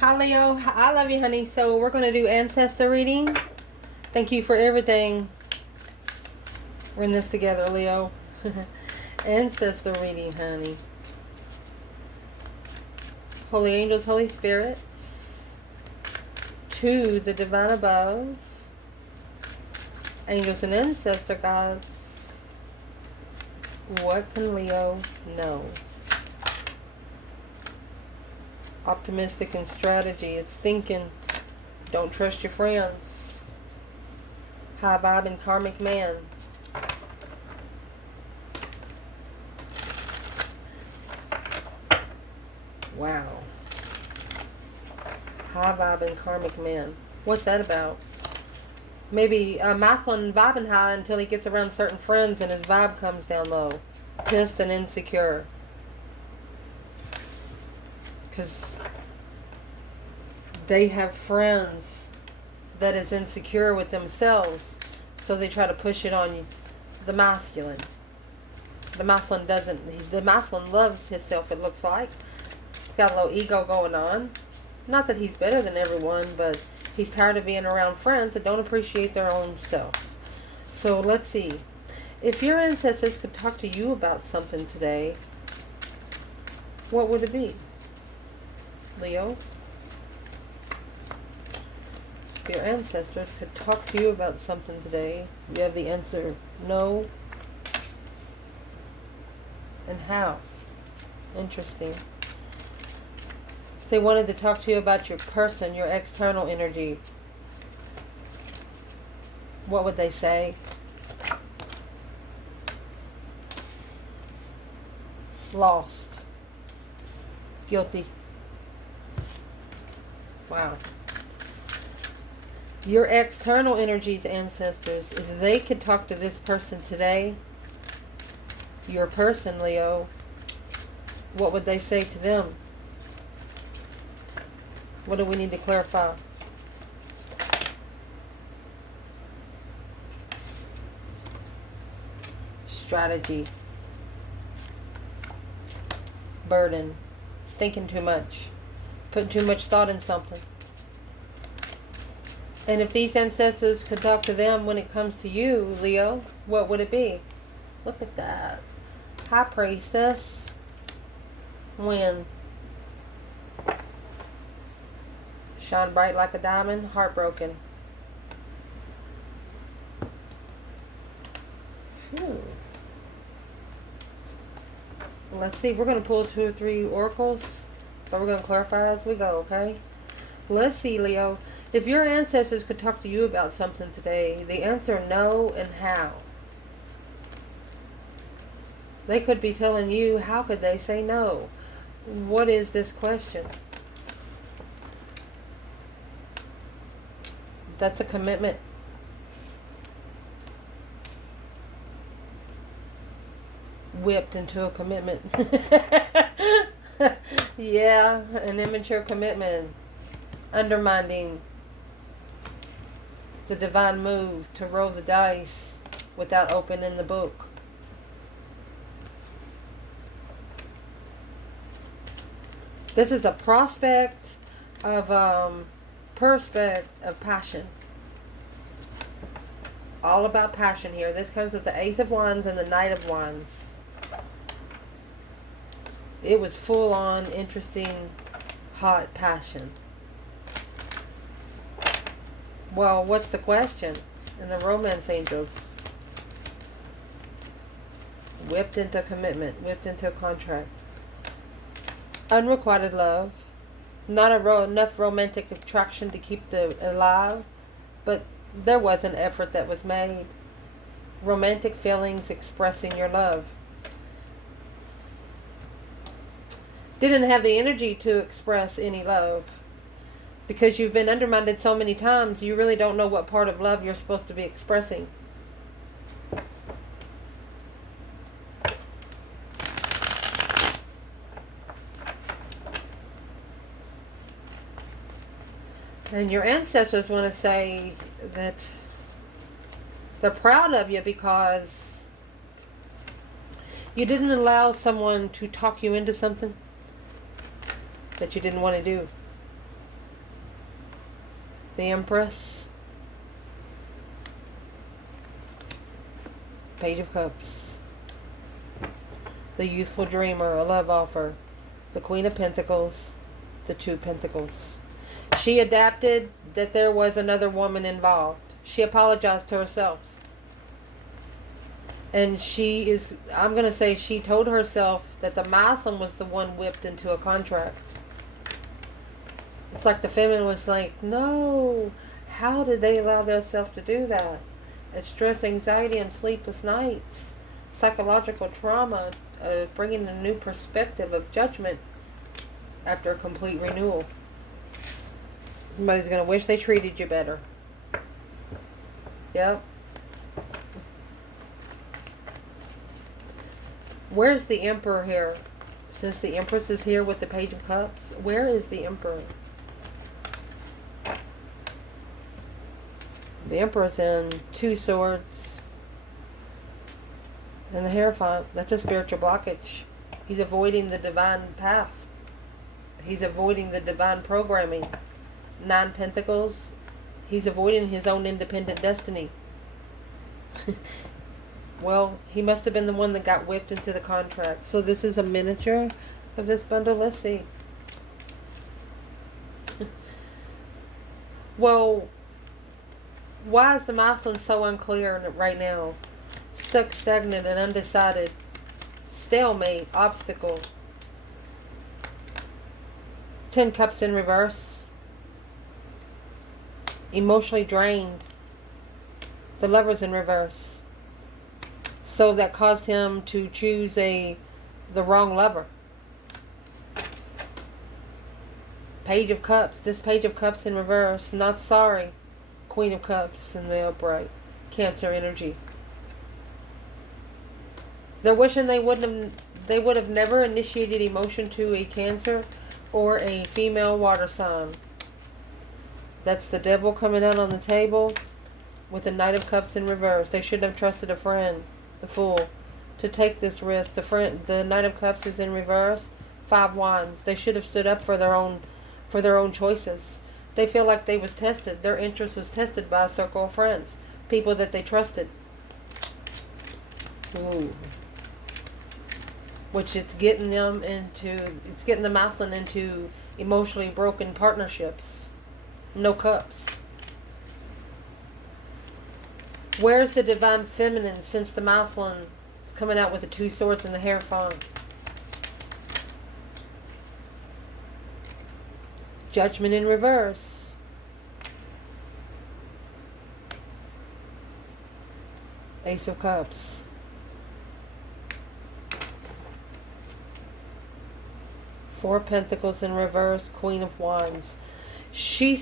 Hi Leo, I love you honey. So we're going to do ancestor reading. Thank you for everything. We're in this together, Leo. Ancestor reading, honey. Holy angels, Holy spirits, to the divine above, angels and ancestor gods, what can Leo know? Optimistic in strategy, it's thinking. Don't trust your friends. High vibe and karmic man. Wow. High vibe and karmic man. What's that about? Maybe masculine vibing high until he gets around certain friends and his vibe comes down low. Pissed and insecure. Because they have friends that is insecure with themselves. So they try to push it on you. The masculine. The masculine doesn't. The masculine loves himself, it looks like. He's got a little ego going on. Not that he's better than everyone, but he's tired of being around friends that don't appreciate their own self. So let's see. If your ancestors could talk to you about something today, what would it be? Leo? If your ancestors could talk to you about something today, you have the answer no and how. Interesting. If they wanted to talk to you about your person, your external energy, what would they say? Lost. Guilty. Wow. Your external energies, ancestors, if they could talk to this person today, your person, Leo, what would they say to them? What do we need to clarify? Strategy. Burden. Thinking too much. Putting too much thought in something. And if these ancestors could talk to them when it comes to you, Leo, what would it be? Look at that. High priestess. When? Shine bright like a diamond. Heartbroken. Let's see. We're going to pull 2 or 3 oracles, but we're going to clarify as we go, okay? Let's see, Leo. If your ancestors could talk to you about something today, the answer no and how. They could be telling you, how could they say no? What is this question? That's a commitment. Whipped into a commitment. Yeah, an immature commitment. Undermining the divine move to roll the dice without opening the book. This is a prospect of perspect of passion. All about passion here. This comes with the Ace of Wands and the Knight of Wands. It was full on, interesting, hot passion. Well, what's the question? And the romance angels. Whipped into commitment. Whipped into a contract. Unrequited love. Not enough romantic attraction to keep them alive. But there was an effort that was made. Romantic feelings expressing your love. Didn't have the energy to express any love. Because you've been undermined so many times, you really don't know what part of love you're supposed to be expressing. And your ancestors want to say that they're proud of you because you didn't allow someone to talk you into something that you didn't want to do. The Empress. Page of Cups. The Youthful Dreamer, a love offer. The Queen of Pentacles. The Two of Pentacles. She adapted that there was another woman involved. She apologized to herself. And she is, I'm going to say she told herself that the masculine was the one whipped into a contract. It's like the feminine was like, no, how did they allow themselves to do that? It's stress, anxiety, and sleepless nights. Psychological trauma, bringing a new perspective of judgment after a complete renewal. Somebody's going to wish they treated you better. Yep. Where's the Emperor here? Since the Empress is here with the Page of Cups, where is the Emperor? The Emperor's in Two Swords and the Hierophant. That's a spiritual blockage. He's avoiding the divine path. He's avoiding the divine programming. Nine Pentacles. He's avoiding his own independent destiny. Well, he must have been the one that got whipped into the contract. So this is a miniature of this bundle. Let's see. Well, why is the masculine so unclear right now? Stuck, stagnant, and undecided. Stalemate, obstacle. 10 Cups in reverse. Emotionally drained. The Lover's in reverse. So that caused him to choose the wrong lover. Page of Cups. This Page of Cups in reverse. Not sorry. Queen of Cups in the upright. Cancer energy. They're wishing they would have never initiated emotion to a Cancer or a female water sign. That's the Devil coming out on the table with the Knight of Cups in reverse. They shouldn't have trusted a friend, the Fool, to take this risk. The Knight of Cups is in reverse. 5 Wands. They should have stood up for their own choices. They feel like they was tested. Their interest was tested by a circle of friends, people that they trusted. Ooh. Which it's getting the masculine into emotionally broken partnerships. No cups. Where's the divine feminine since the masculine is coming out with the 2 swords and the Hierophant? Judgment in reverse. Ace of Cups. Four Pentacles in reverse. Queen of Wands. She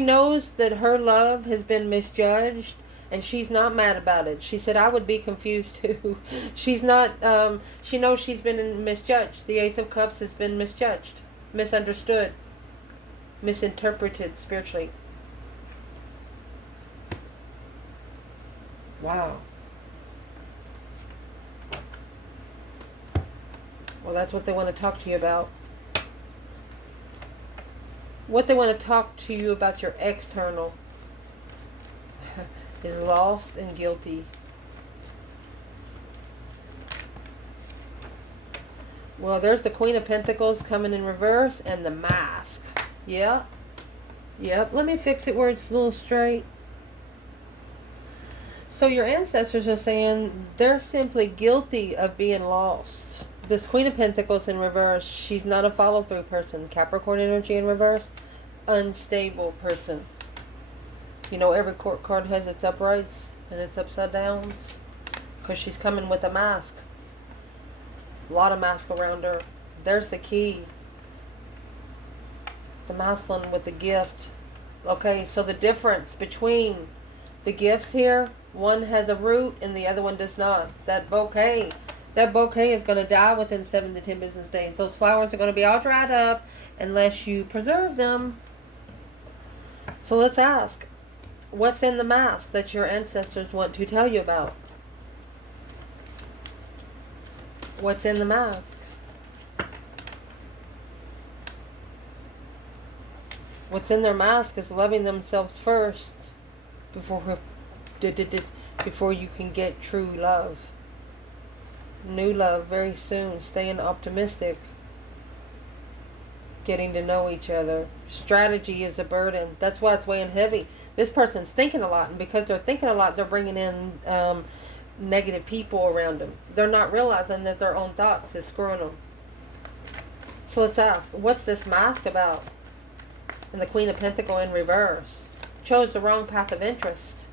knows that her love has been misjudged, and she's not mad about it. She said, I would be confused too. She's not, she knows she's been misjudged. The Ace of Cups has been misjudged, misunderstood, misinterpreted spiritually. Wow. Well, that's what they want to talk to you about. What they want to talk to you about your external is lost and guilty. Well, there's the Queen of Pentacles coming in reverse and the Mask. Yeah. Yep. Let me fix it where it's a little straight. So your ancestors are saying they're simply guilty of being lost. This Queen of Pentacles in reverse, she's not a follow-through person. Capricorn energy in reverse, unstable person. You know, every court card has its uprights and its upside downs because she's coming with a mask. A lot of mask around her. There's the key. The masculine with the gift. Okay, so the difference between the gifts here, one has a root and the other one does not. That bouquet is going to die within 7 to 10 business days. Those flowers are going to be all dried up unless you preserve them. So let's ask, what's in the mask that your ancestors want to tell you about? What's in the mask? What's in their mask is loving themselves first before before you can get true love. New love very soon. Staying optimistic. Getting to know each other. Strategy is a burden. That's why it's weighing heavy. This person's thinking a lot, and because they're thinking a lot, they're bringing in negative people around them. They're not realizing that their own thoughts is screwing them. So let's ask, what's this mask about? And the Queen of Pentacles in reverse. Chose the wrong path of interest.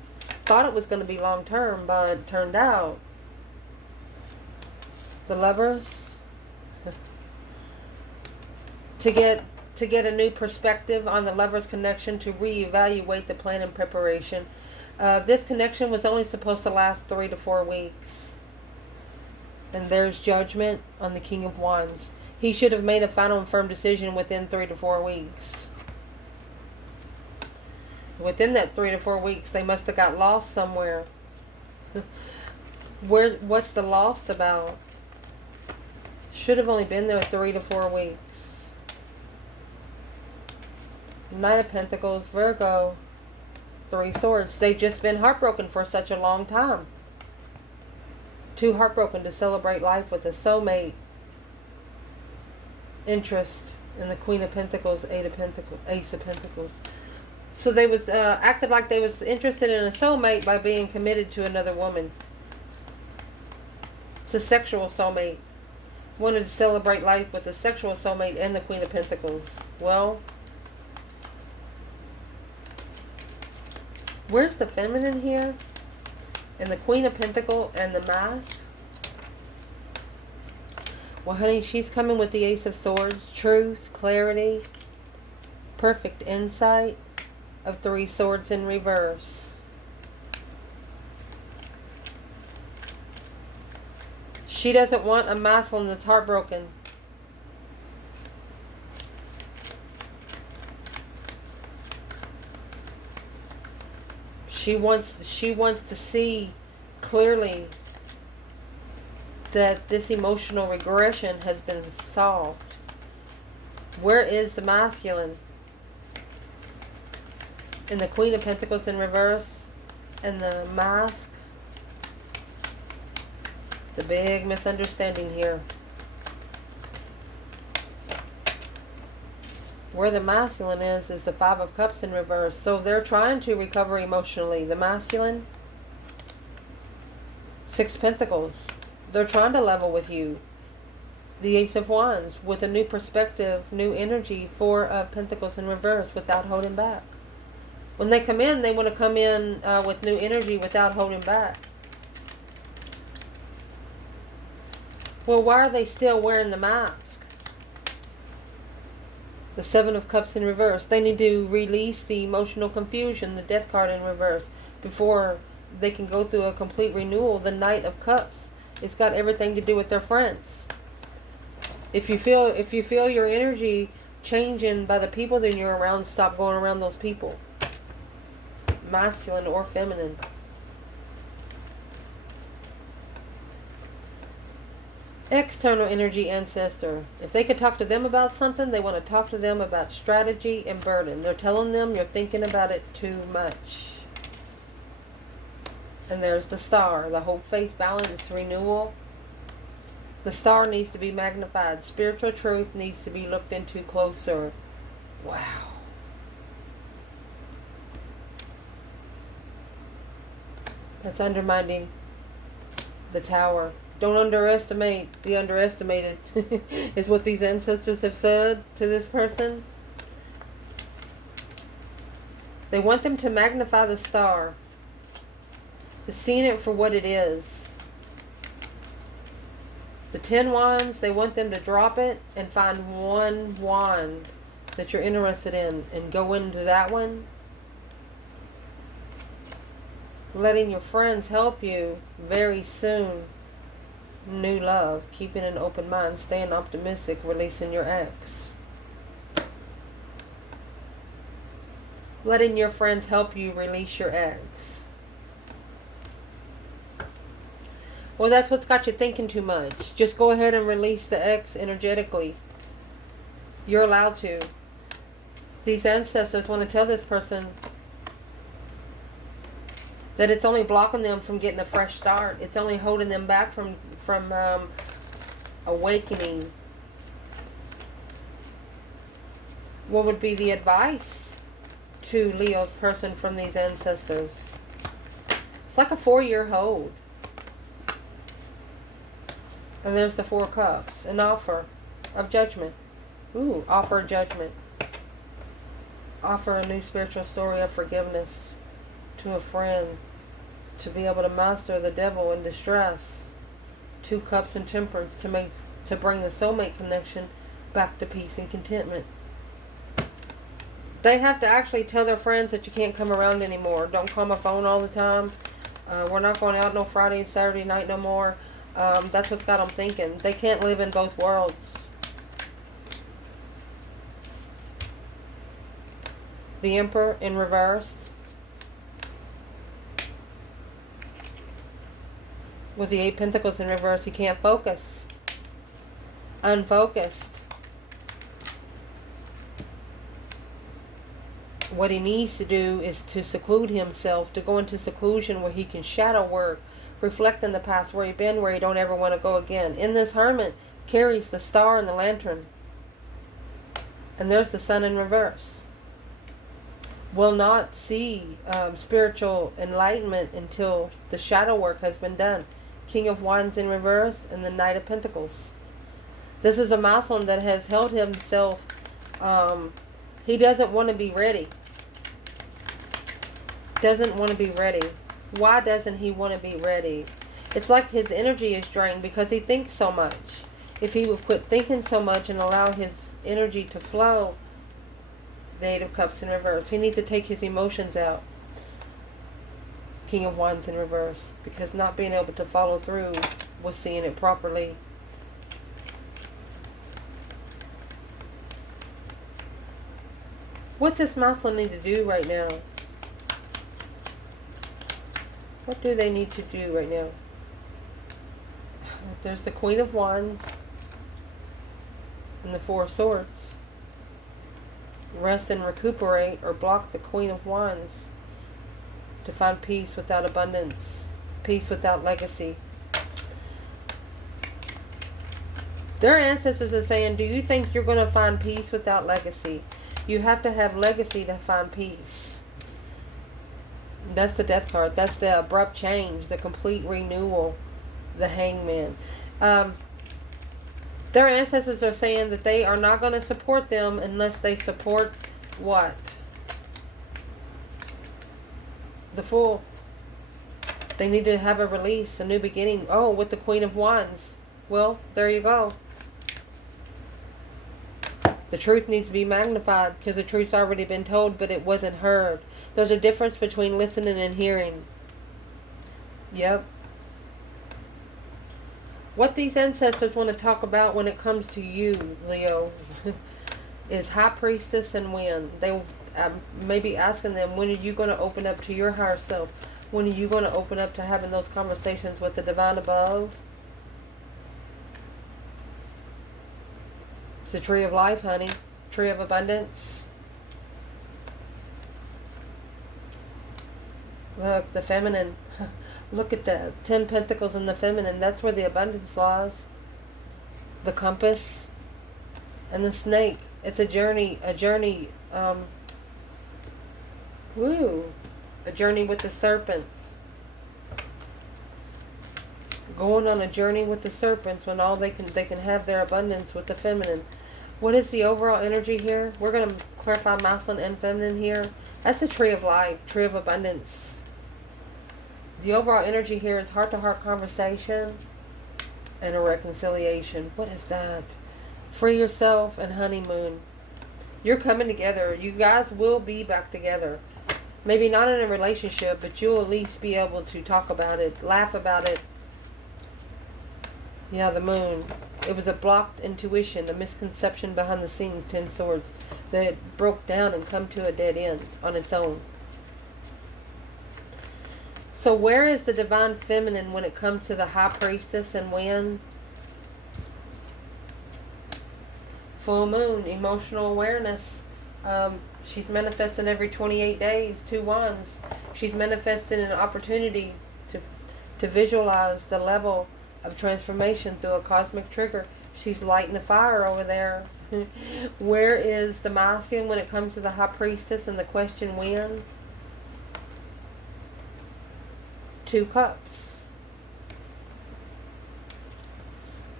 Thought it was going to be long term, but it turned out the Lovers, to get a new perspective on the Lovers connection, to reevaluate the plan and preparation. This connection was only supposed to last 3 to 4 weeks. And there's judgment on the King of Wands. He should have made a final and firm decision within 3 to 4 weeks. Within that 3 to 4 weeks, they must have got lost somewhere. What's the lost about? Should have only been there 3 to 4 weeks. Knight of Pentacles, Virgo, 3 Swords. They've just been heartbroken for such a long time. Too heartbroken to celebrate life with a soulmate. Interest in the Queen of Pentacles, Ace of Pentacles. So they was acted like they was interested in a soulmate by being committed to another woman. It's a sexual soulmate. Wanted to celebrate life with a sexual soulmate and the Queen of Pentacles. Well, where's the feminine here? And the Queen of Pentacles and the mask? Well, honey, she's coming with the Ace of Swords. Truth, clarity, perfect insight of 3 Swords in reverse. She doesn't want a masculine that's heartbroken. She wants to see clearly that this emotional regression has been solved. Where is the masculine? And the Queen of Pentacles in reverse and the mask. It's a big misunderstanding here. Where the masculine is the 5 of Cups in reverse. So they're trying to recover emotionally. The masculine, 6 Pentacles. They're trying to level with you. The Ace of Wands with a new perspective, new energy, 4 of Pentacles in reverse without holding back. When they come in, they want to come in with new energy without holding back. Well, why are they still wearing the mask? The 7 of Cups in reverse. They need to release the emotional confusion, the Death card in reverse, before they can go through a complete renewal. The Knight of Cups. It's got everything to do with their friends. If you feel your energy changing by the people that you're around, stop going around those people. Masculine or feminine. External energy ancestor. If they could talk to them about something, they want to talk to them about strategy and burden. They're telling them you're thinking about it too much. And there's the Star. The hope, faith, balance, renewal. The Star needs to be magnified. Spiritual truth needs to be looked into closer. Wow. That's undermining the Tower. Don't underestimate the underestimated, is what these ancestors have said to this person. They want them to magnify the Star. Seeing it for what it is. The 10 wands, they want them to drop it and find one wand that you're interested in and go into that one. Letting your friends help you very soon. New love, keeping an open mind, staying optimistic, releasing your ex. Letting your friends help you release your ex. Well, that's what's got you thinking too much. Just go ahead and release the ex energetically. You're allowed to. These ancestors want to tell this person that it's only blocking them from getting a fresh start. It's only holding them back from awakening. What would be the advice to Leo's person from these ancestors? It's like a 4-year hold. And there's the 4 cups. An offer of judgment. Ooh, offer of judgment. Offer a new spiritual story of forgiveness to a friend. To be able to master the devil in distress. 2 cups and temperance to bring the soulmate connection back to peace and contentment. They have to actually tell their friends that you can't come around anymore. Don't call my phone all the time. We're not going out no Friday and Saturday night no more. That's what's got them thinking. They can't live in both worlds. The Emperor in reverse. With the 8 Pentacles in reverse, he can't focus. Unfocused. What he needs to do is to seclude himself, to go into seclusion where he can shadow work, reflect in the past, where he's been, where he don't ever want to go again. In this Hermit carries the star and the lantern. And there's the Sun in reverse. Will not see spiritual enlightenment until the shadow work has been done. King of Wands in reverse and the Knight of Pentacles. This is a masculine that has held himself. He doesn't want to be ready. Doesn't want to be ready. Why doesn't he want to be ready? It's like his energy is drained because he thinks so much. If he would quit thinking so much and allow his energy to flow, the 8 of Cups in reverse. He needs to take his emotions out. King of Wands in reverse. Because not being able to follow through with seeing it properly. What's this masculine need to do right now? What do they need to do right now? There's the Queen of Wands and the 4 of Swords. Rest and recuperate or block the Queen of Wands to find peace without abundance, peace without legacy. Their ancestors are saying, do you think you're going to find peace without legacy? You have to have legacy to find peace. That's the Death card. That's the abrupt change, the complete renewal, the Hangman. Their ancestors are saying that they are not going to support them unless they support what? The Fool. They need to have a release, a new beginning. Oh, with the Queen of Wands. Well, there you go. The truth needs to be magnified because the truth's already been told, but it wasn't heard. There's a difference between listening and hearing. Yep. What these ancestors want to talk about when it comes to you, Leo, is High Priestess and when. They may be asking them, when are you going to open up to your higher self? When are you going to open up to having those conversations with the divine above? It's a tree of life, honey. Tree of abundance. Look, the feminine. Look at the 10 Pentacles in the feminine. That's where the abundance lies. The compass. And the snake. It's a journey. A journey. A journey with the serpent. Going on a journey with the serpents when all they can have their abundance with the feminine. What is the overall energy here? We're going to clarify masculine and feminine here. That's the tree of life, tree of abundance. The overall energy here is heart-to-heart conversation and a reconciliation. What is that? Free yourself and honeymoon. You're coming together. You guys will be back together. Maybe not in a relationship, but you'll at least be able to talk about it, laugh about it. Yeah, the moon. It was a blocked intuition, a misconception behind the scenes, 10 swords, that broke down and come to a dead end on its own. So where is the divine feminine when it comes to the High Priestess and when? Full moon, emotional awareness. She's manifesting every 28 days, 2 wands. She's manifesting an opportunity to visualize the level of transformation through a cosmic trigger. She's lighting the fire over there. Where is the masculine when it comes to the high priestess and the question when? 2 cups.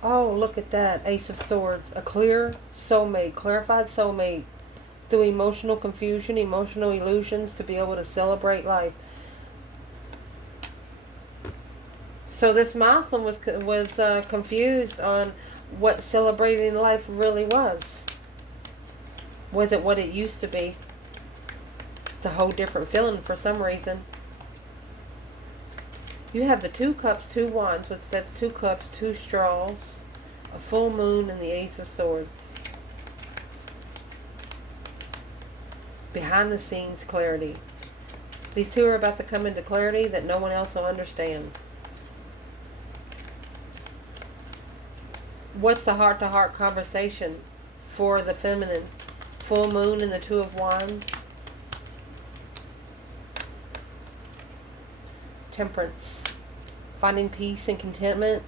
Oh, look at that. Ace of Swords. A clear soulmate, clarified soulmate. Through emotional confusion, emotional illusions, to be able to celebrate life. So this masculine was confused on what celebrating life really was. Was it what it used to be? It's a whole different feeling for some reason. You have the 2 cups, 2 wands, which that's 2 cups, 2 straws, a full moon, and the Ace of Swords. Behind the scenes clarity. These two are about to come into clarity that no one else will understand. What's the heart-to-heart conversation for the feminine? Full moon and the 2 of wands. Temperance. Finding peace and contentment.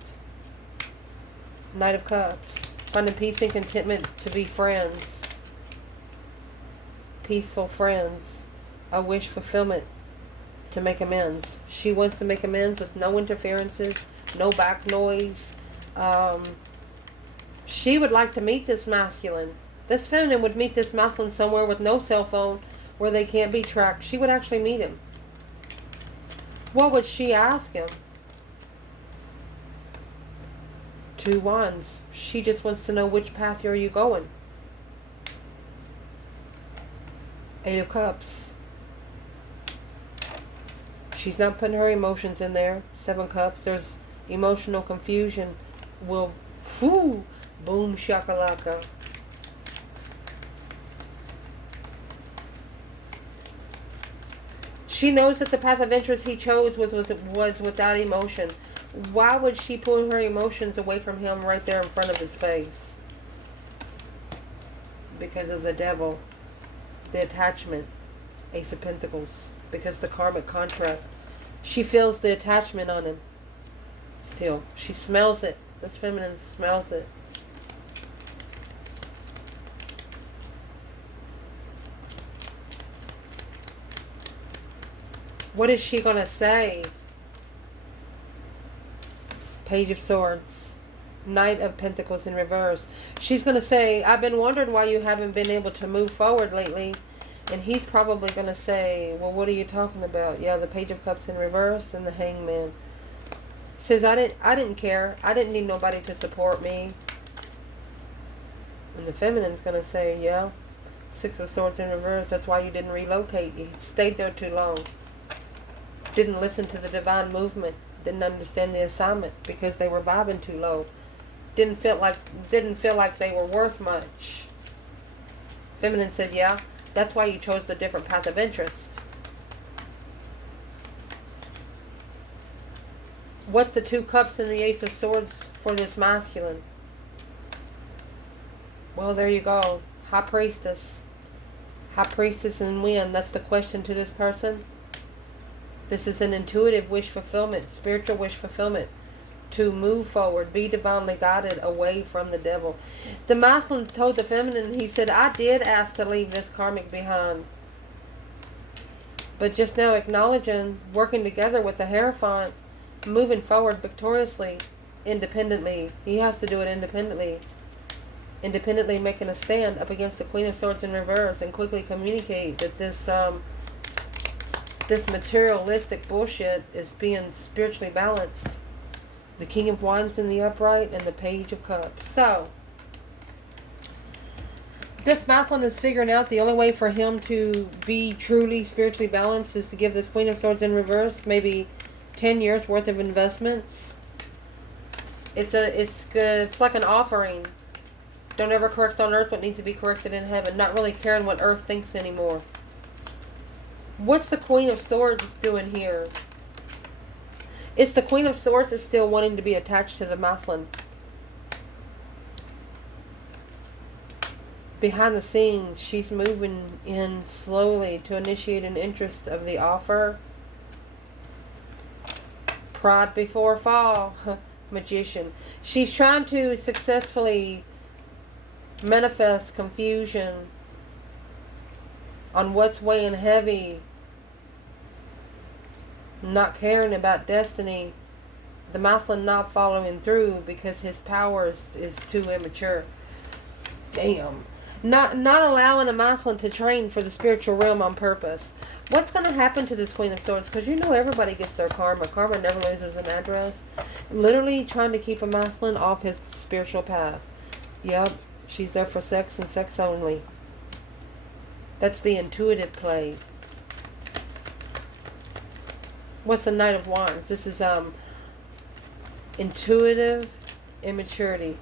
Knight of Cups. Finding peace and contentment to be friends. Peaceful friends. A wish fulfillment to make amends. She wants to make amends with no interferences, no back noise. She would like to meet this masculine. This feminine would meet this masculine somewhere with no cell phone where they can't be tracked. She would actually meet him. What would she ask him? 2 wands. She just wants to know which path are you going. 8 of Cups. She's not putting her emotions in there. 7 Cups. There's emotional confusion. Will, whoo, boom shakalaka. She knows that the path of interest he chose was without emotion. Why would she pull her emotions away from him right there in front of his face? Because of the devil. The attachment. Ace of Pentacles. Because the karmic contract. She feels the attachment on him. Still. She smells it. This feminine smells it. What is she going to say? Page of Swords. Knight of Pentacles in reverse. She's going to say, I've been wondering why you haven't been able to move forward lately. And he's probably going to say, well, what are you talking about? Yeah, the Page of Cups in reverse and the Hangman. Says, I didn't care. I didn't need nobody to support me. And the feminine's going to say, yeah, 6 of Swords in reverse. That's why you didn't relocate. You stayed there too long. Didn't listen to the divine movement. Didn't understand the assignment because they were vibing too low. Didn't feel like they were worth much. Feminine said, yeah, that's why you chose the different path of interest. What's the 2 cups and the Ace of Swords for this masculine? Well, there you go. High Priestess. High Priestess and when? That's the question to this person. This is an intuitive wish fulfillment, spiritual wish fulfillment. To move forward, be divinely guided away from the devil. The masculine told the feminine, he said, I did ask to leave this karmic behind. But just now acknowledging, working together with the Hierophant, moving forward victoriously, independently. He has to do it independently. Independently making a stand up against the Queen of Swords in reverse and quickly communicate that this materialistic bullshit is being spiritually balanced. The King of Wands in the upright and the Page of Cups. So, this masculine is figuring out the only way for him to be truly spiritually balanced is to give this Queen of Swords in reverse maybe 10 years worth of investments. It's like an offering. Don't ever correct on earth what needs to be corrected in heaven. Not really caring what earth thinks anymore. What's the Queen of Swords doing here? It's the Queen of Swords is still wanting to be attached to the masculine. Behind the scenes, she's moving in slowly to initiate an interest of the offer. Pride before fall. Magician. She's trying to successfully manifest confusion on what's weighing heavy. Not caring about destiny. The masculine not following through because his power is too immature. Damn. Not allowing the masculine to train for the spiritual realm on purpose. What's going to happen to this Queen of Swords? Because you know everybody gets their karma. Karma never loses an address. Literally trying to keep a masculine off his spiritual path. Yep. She's there for sex and sex only. That's the intuitive play. What's the Knight of Wands? This is intuitive immaturity.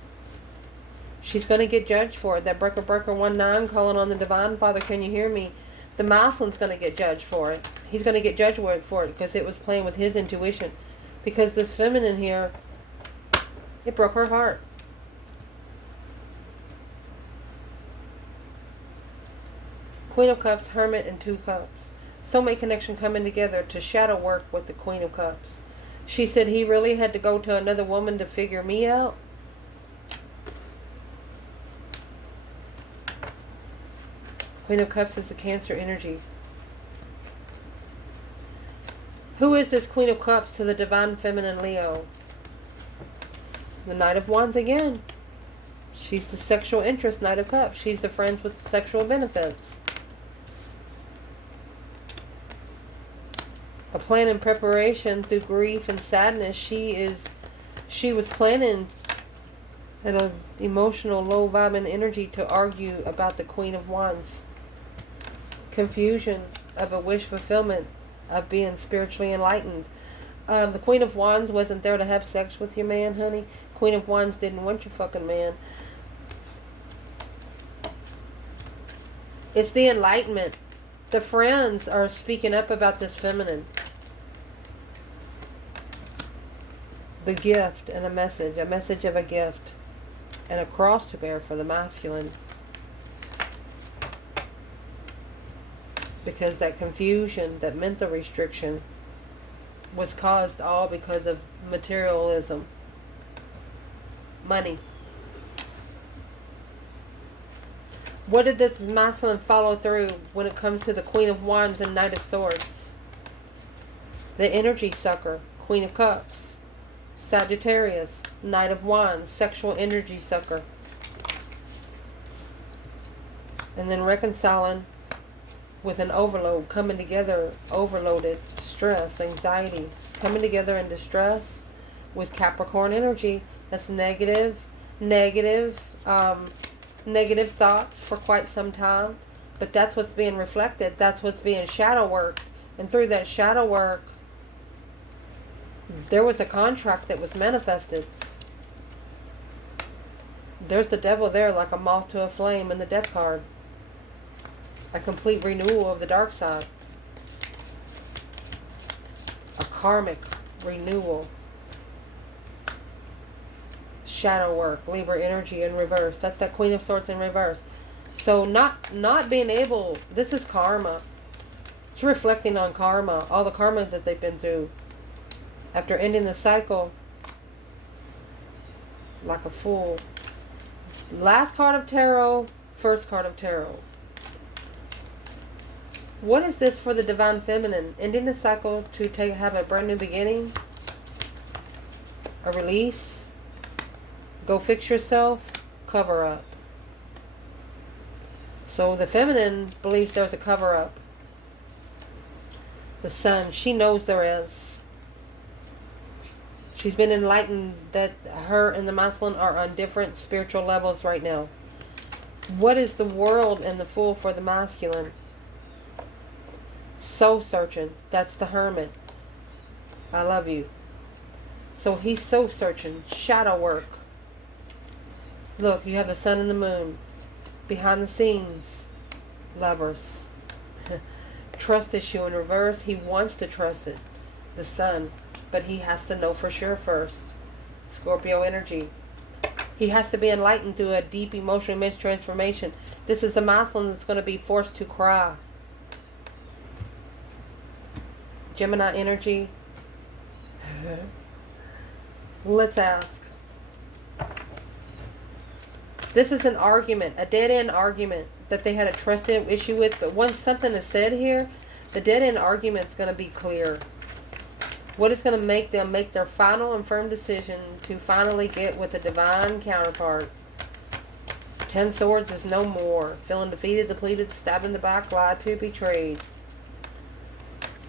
She's going to get judged for it. That breaker 19 calling on the Divine Father, can you hear me? The masculine's going to get judged for it. He's going to get judged for it because it was playing with his intuition. Because this feminine here, it broke her heart. Queen of Cups, Hermit, and 2 Cups. Soulmate connection coming together to shadow work with the Queen of Cups. She said he really had to go to another woman to figure me out. Queen of Cups is the Cancer energy. Who is this Queen of Cups to the Divine Feminine Leo? The Knight of Wands again. She's the sexual interest Knight of Cups. She's the friends with sexual benefits. A plan in preparation through grief and sadness. She was planning at an emotional low vibing energy to argue about the Queen of Wands. Confusion of a wish fulfillment of being spiritually enlightened. The Queen of Wands wasn't there to have sex with your man, honey. Queen of Wands didn't want your fucking man. It's the enlightenment. The friends are speaking up about this feminine. The gift and a message of a gift, and a cross to bear for the masculine. Because that confusion, that mental restriction, was caused all because of materialism. Money. What did this masculine follow through when it comes to the Queen of Wands and Knight of Swords? The energy sucker, Queen of Cups. Sagittarius, Knight of Wands, sexual energy sucker. And then reconciling with an overload, coming together, overloaded, stress, anxiety, coming together in distress with Capricorn energy. That's negative thoughts for quite some time, but that's what's being reflected. That's what's being shadow work, and through that shadow work, there was a contract that was manifested. There's the devil there, like a moth to a flame in the death card. A complete renewal of the dark side. A karmic renewal. Shadow work, Libra energy in reverse. That's that Queen of Swords in reverse. So not being able, this is karma. It's reflecting on karma, all the karma that they've been through. After ending the cycle, like a fool. Last card of tarot, first card of tarot. What is this for the Divine Feminine? Ending the cycle to have a brand new beginning, a release. Go fix yourself, cover up. So the feminine believes there's a cover up. The Sun, she knows there is. She's been enlightened that her and the masculine are on different spiritual levels right now. What is the World and the Fool for the masculine? Soul searching. That's the Hermit. I love you. So he's soul searching. Shadow work. Look, you have the Sun and the Moon. Behind the scenes. Lovers. Trust issue in reverse. He wants to trust it. The Sun. But he has to know for sure first. Scorpio energy. He has to be enlightened through a deep emotional immense transformation. This is a masculine that's going to be forced to cry. Gemini energy. Let's ask. This is an argument, a dead-end argument that they had a trust issue with. But once something is said here, the dead-end argument is going to be clear. What is going to make them make their final and firm decision to finally get with a divine counterpart? 10 Swords is no more. Feeling defeated, depleted, stabbed in the back, lied to, betrayed.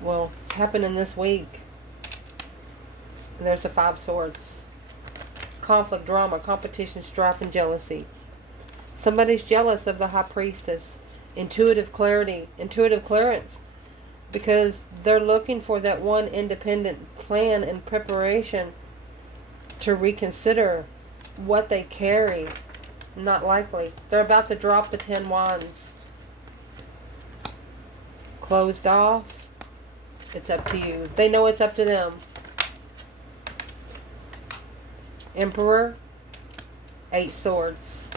Well, it's happening this week. And there's the 5 Swords. Conflict, drama, competition, strife, and jealousy. Somebody's jealous of the High Priestess. Intuitive clarity, intuitive clearance. Because they're looking for that one independent plan and preparation to reconsider what they carry. Not likely. They're about to drop the 10 Wands. Closed off. It's up to you. They know it's up to them. Emperor. 8 Swords.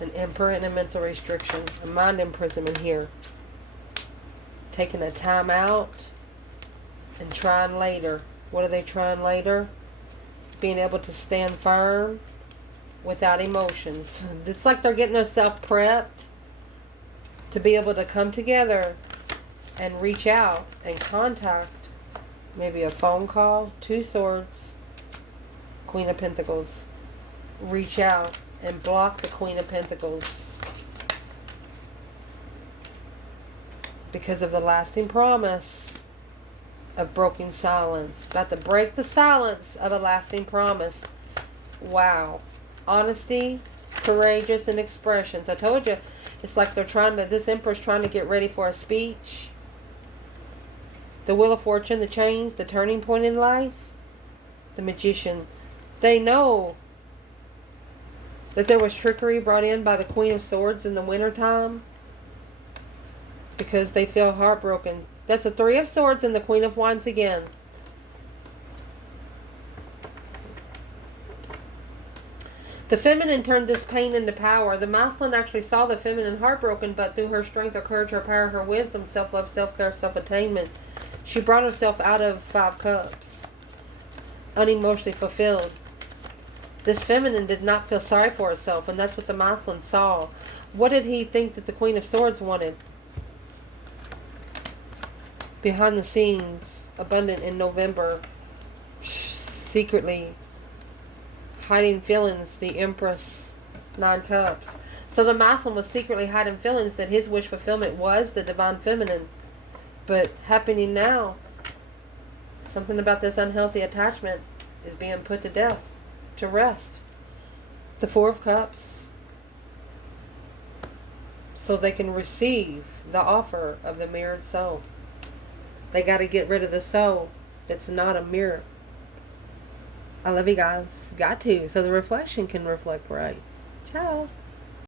An Emperor and a mental restriction. A mind imprisonment here. Taking a time out and trying later. What are they trying later? Being able to stand firm without emotions. It's like they're getting themselves prepped to be able to come together and reach out and contact. Maybe a phone call. 2 Swords. Queen of Pentacles. Reach out and block the Queen of Pentacles. Because of the lasting promise of broken silence. About to break the silence of a lasting promise. Wow. Honesty, courageous, and expressions. I told you, it's like they're trying to, this Emperor's trying to get ready for a speech. The Wheel of Fortune, the change, the turning point in life. The Magician. They know that there was trickery brought in by the Queen of Swords in the wintertime. Because they feel heartbroken. That's the 3 of Swords and the Queen of Wands again. The feminine turned this pain into power. The masculine actually saw the feminine heartbroken, but through her strength, her courage, her power, her wisdom, self-love, self-care, self-attainment, she brought herself out of 5 Cups. Unemotionally fulfilled. This feminine did not feel sorry for herself, and that's what the masculine saw. What did he think that the Queen of Swords wanted? Behind the scenes, abundant in November, secretly hiding feelings, the Empress, 9 Cups. So the masculine was secretly hiding feelings that his wish fulfillment was the divine feminine. But happening now, something about this unhealthy attachment is being put to death, to rest. The 4 of Cups. So they can receive the offer of the mirrored soul. They got to get rid of the soul that's not a mirror. I love you guys. Got to. So the reflection can reflect right. Ciao.